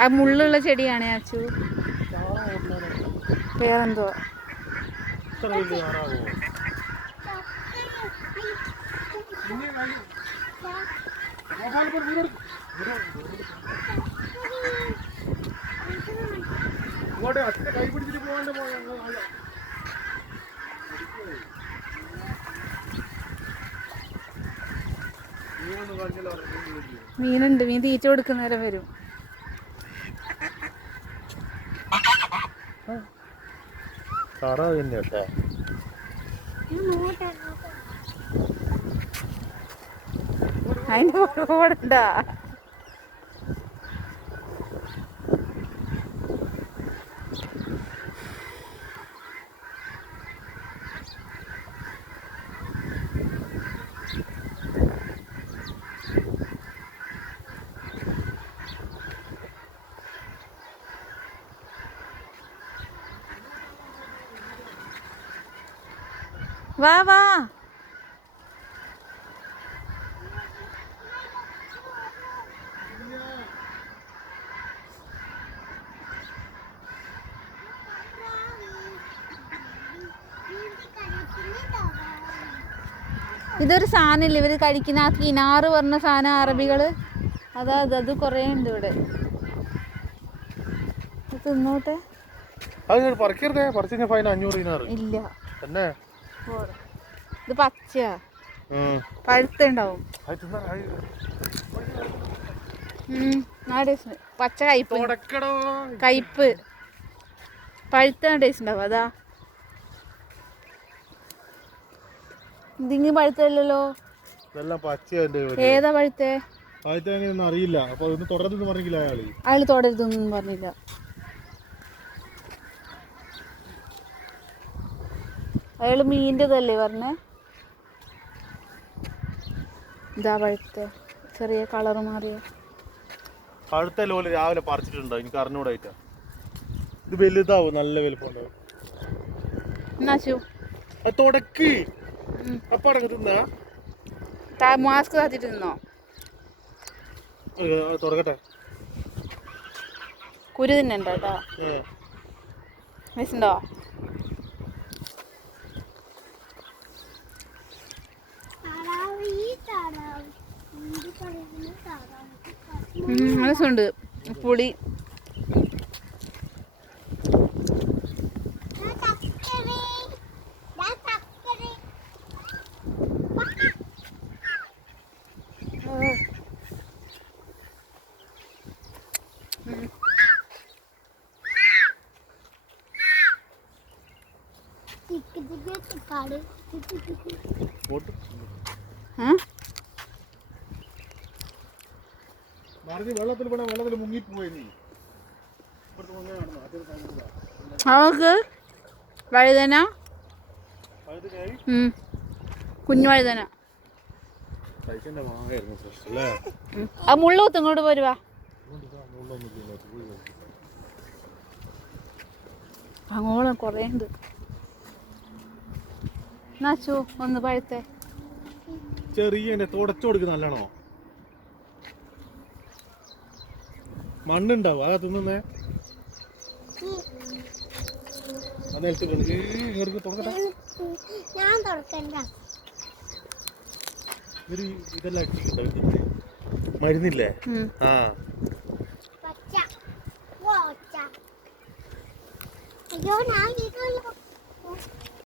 ആ മുള്ളുള്ള ചെടിയാണ് അച്ചു. പേരെന്തോ കൈ പിടിച്ചിട്ട് പോകാണ്ട് മീനുണ്ട്. മീൻ തീറ്റ കൊടുക്കുന്നേരം വരും. അതിന്റെ പുറകോടണ്ടാ. വാ വാ. ഇതൊരു സാധനമില്ല ഇവര് കഴിക്കുന്ന ആ കിനാറ് പറഞ്ഞ സാധനം അറബികള്. അത് കൊറേ ഉണ്ട് ഇവിടെ. തിന്നോട്ടെ. ഇല്ല ഇത് പച്ചയാ, പഴുത്തുണ്ടാവും. പച്ച കയ്പ് കയ്പ് പഴുത്ത ടേസ്റ്റ് ഉണ്ടാവും. അതാ ഇതിങ്ങ് പഴുത്തല്ലോ. ഏതാ പഴുത്തേ? അറിയില്ല. അയാള് തുടരുതൊന്നും പറഞ്ഞില്ല. അയാള് മീൻ്റെതല്ലേ പറഞ്ഞേ. ഇതാ പഴുത്ത ചെറിയ കളറ് മാറിയ പഴുത്ത ലോല് രാവിലെ പറിച്ചിട്ടുണ്ടോ? എനിക്ക് അറിഞ്ഞൂടായിട്ടാ. ഇത് വലുതാവും, നല്ല വലുപ്പമുണ്ടാവും. തുടക്ക് അപ്പടങ്ങ് തിന്നാ. മാസ്ക് താത്തിട്ട് തിന്നോ. തുറക്കട്ടെ. കുരു തിന്നണ്ട കേട്ടോ. വിശണ്ടോ? മനസ്സുണ്ട് പുളി. വെള്ളത്തിൽ മുങ്ങിപ്പോയി. അവക്ക് വഴുതന, കുഞ്ഞു വഴുതന. ആ മുള്ളൂത്ത് ഇങ്ങോട്ട് പോരുവാ. അങ്ങോളം കൊറേ ഉണ്ട്. നാച്ചു ഒന്ന് പഴുത്തേ. ചെറിയ തുടച്ചു കൊടുക്കുന്ന നല്ലതാണോ? മണ്ണുണ്ടാവും, അതാ തിന്നുന്നേ. ഇതെല്ലാം അടിച്ചിട്ടുണ്ടോ? മരുന്നില്ലേ? ആ അയ്യോ ഞാൻ